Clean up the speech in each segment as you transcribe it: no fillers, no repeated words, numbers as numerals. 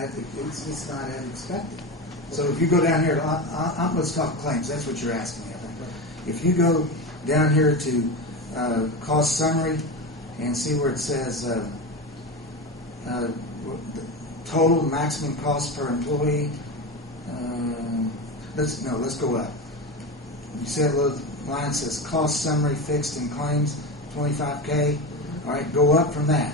it's not as expected. So if you go down here, let's talk claims. That's what you're asking me, I think. If you go down here to cost summary and see where it says total maximum cost per employee, let's go up. You see that little line says cost summary fixed and claims, $25K. All right, go up from that.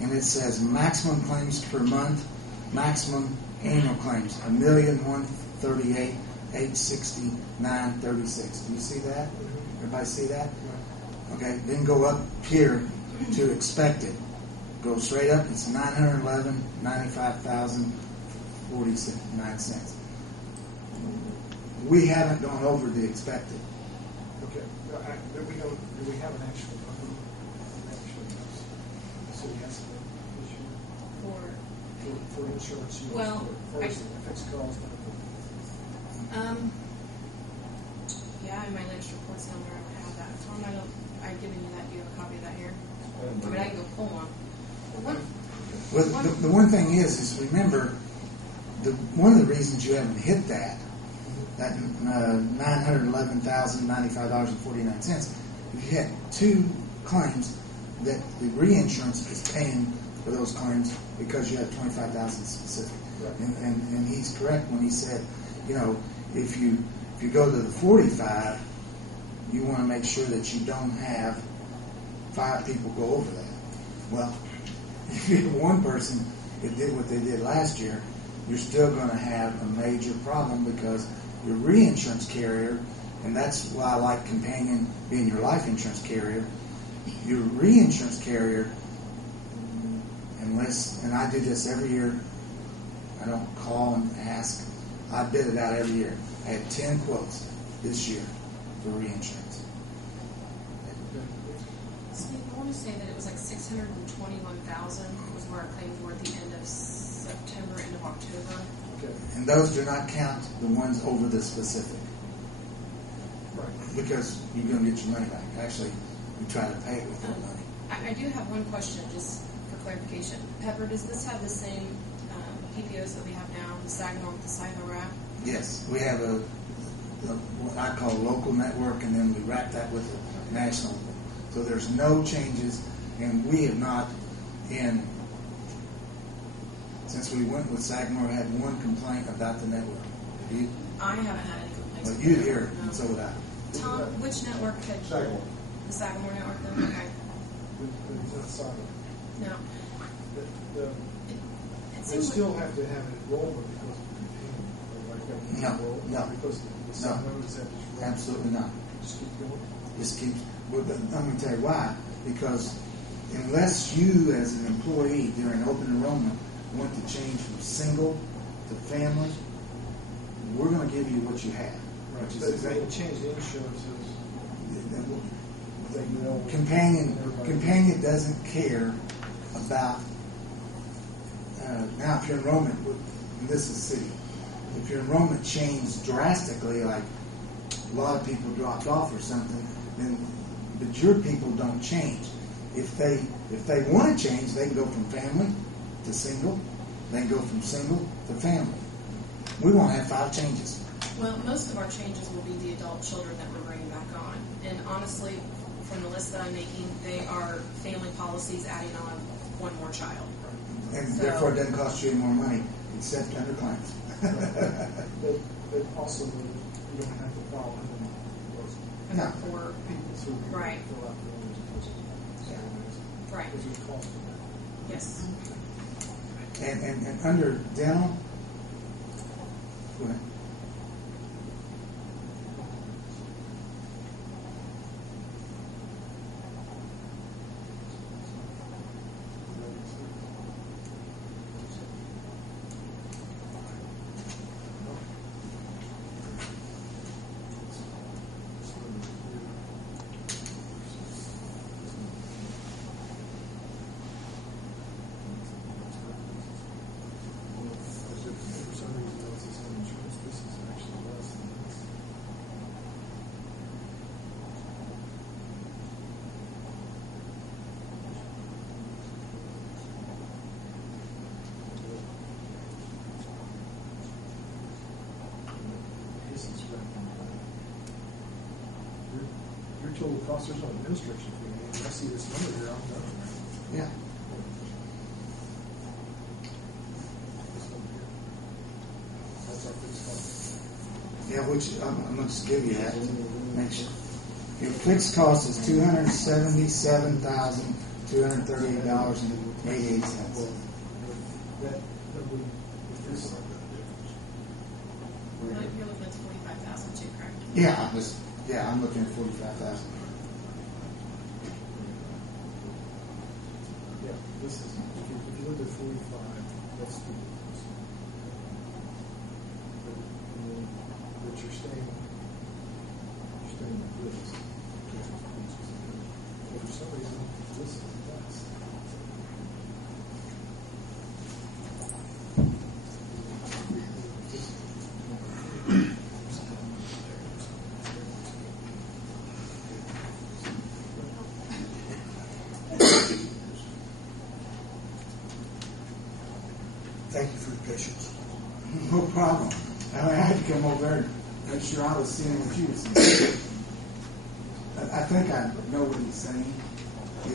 And it says maximum claims per month, maximum annual claims, 1,138,869.36. Do you see that? Everybody see that? Okay, then go up here to expected. Go straight up, it's $911,95,049. We haven't gone over the expected. Okay. Do we have an actual number? So yes, for insurance. Well, fixed cost. Yeah, in my latest reports down there, I have that. Tom, I've given you that. Do you have a copy of that here? I mean, I can go pull one. Well, the one thing is remember, one of the reasons you haven't hit that $911,095.49, you had two claims that the reinsurance is paying for those claims because you have 25,000 specific. Right. And he's correct when he said, if you go to the 45, you want to make sure that you don't have 5 people go over that. Well, if you have one person that did what they did last year, you're still going to have a major problem because your reinsurance carrier, and that's why I like Companion being your life insurance carrier, your reinsurance carrier, and I do this every year, I don't call and ask, I bid it out every year. I had 10 quotes this year for reinsurance. Steve, I want to say that it was like $621,000 was where our claims were at the end of September, end of October. Okay. And those do not count the ones over the specific. Right. Because you're going to get your money back. Actually, you try to pay it with that money. I do have one question, just for clarification. Pepper, does this have the same PPOs that we have now, the Saginaw with the Saginaw wrap? Yes, we have what I call a local network, and then we wrap that with a national. So there's no changes, and we have not, since we went with Saginaw, had one complaint about the network. I haven't had any complaints. Well, you'd hear it, and so would I. Tom, which network had Sagamore. The Sagamore network? Then? Okay. It's not Sagamore. No. They still have to have an enrollment because of the No. Because the members have to Absolutely not. just keep going. Just keeps. Well, I'm going to tell you why. Because unless you, as an employee during open enrollment, want to change from single to family, we're going to give you what you have. Right. Which is But they exactly can change the insurances. Companion doesn't care about. Now, if your enrollment, and this is city, if your enrollment changed drastically, like a lot of people dropped off or something, but your people don't change. If they want to change, they can go from family to single. They can go from single to family. We won't have 5 changes. Well, most of our changes will be the adult children that we're bringing back on. And honestly, from the list that I'm making, they are family policies adding on one more child. And therefore it doesn't cost you any more money, except under claims. But also, you don't have to file No. for people who Right. fill out the others. Right. Because it costs them. Yes. And under dental, go ahead. cost, there's no administration fee. I mean, I see this number here, I'm done. Yeah. This number here. That's our fixed cost. Yeah, which I'm going to just give you that. Make sure. Your fixed cost is $277,238.88. Well, that number, if this, You're looking at 45,000 too, correct? Yeah, I'm looking at 45,000. yeah, this is, if you look at 45, that's the, but you're staying with this. But for some reason, this is less. Thank you for your patience. No problem. I had to come over there and make sure I was seeing what you were seeing. I think I know what he's saying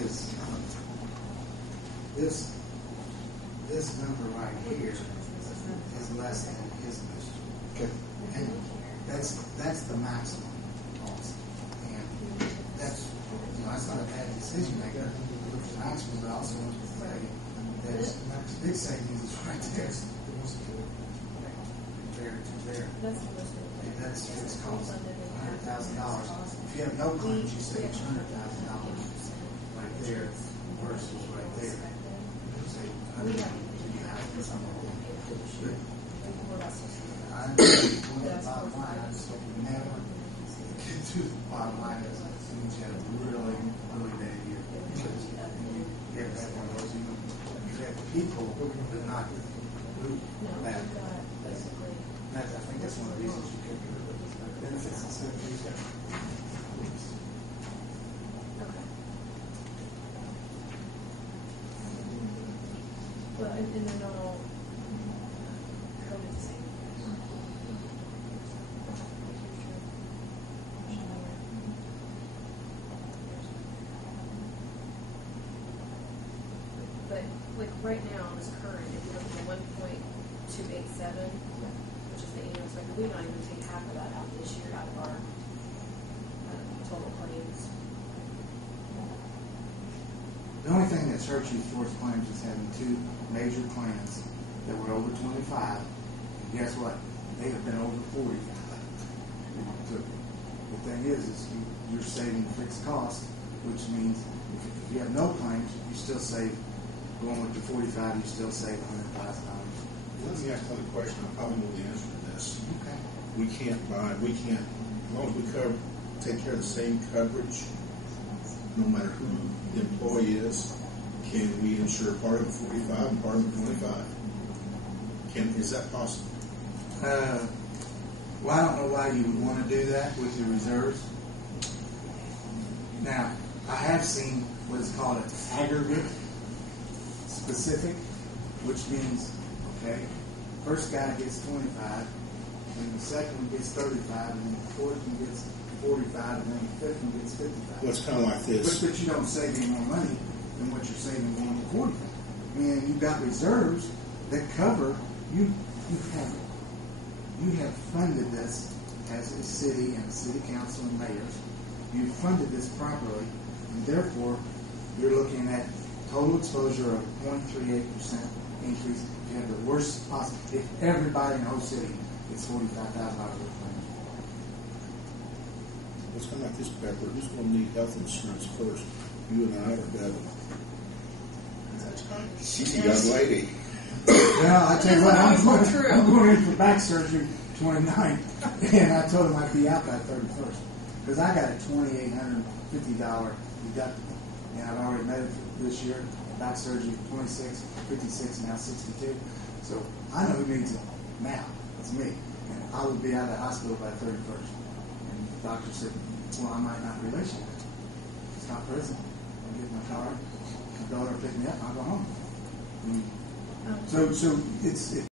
is this number right here is less than his district. Okay. And that's the maximum cost. And that's that's not a bad decision maker. Look at the maximum, but also want to say that the big savings is right there. There. That's fixed cost. $100,000. If you have no claims, you save $100,000 right there versus right there. Say $100,000. I understand the bottom line. I just hope you never get to the bottom line. It means you had a really, really bad year. You get that one of those. You have people who are not bad. I think that's one of the reasons you get benefits instead of fees. Okay. Well, and they're not all coded the same. But like right now, on this current, if you look at the 1.287. Which is the annual expected, we don't even take half of that out this year out of our total claims. The only thing that's hurt you towards claims is having two major claims that were over 25. And guess what? They have been over 45. So the thing is you're saving fixed cost, which means if you have no claims, you still save, going with the 45, you still save $100,000. Let me ask another question. I probably know the answer to this. Okay. As long as we take care of the same coverage, no matter who the employee is, can we insure part of the 45 and part of the 25? Is that possible? Well, I don't know why you would want to do that with your reserves. Now, I have seen what is called an aggregate specific, which means, okay, first guy gets 25, and the second one gets 35, and then the fourth one gets 45, and then the fifth one gets 55. Well, it's kind of like this. But you don't save any more money than what you're saving going to 45. And you've got reserves that cover you. You have funded this as a city and city council and mayors. You've funded this properly, and therefore you're looking at total exposure of 0.38% increase. You have the worst possible. If everybody in the whole city gets $45,000 worth of claims. It's kind of like this, Pepper. Who's going to need health insurance first? You and I or Devin? She's a young lady. Well, I tell you what, I'm True. going in for back surgery 29th, and I told him I'd be out by 31st because I got a $2,850 deductible, and I've already made it this year. Back surgery 26, 56, now 62. So I know who needs it now. It's me, and I will be out of the hospital by 31st. And the doctor said, "Well, I might not release you. It's not present. I'll get my car. My daughter will pick me up. And I'll go home." So it's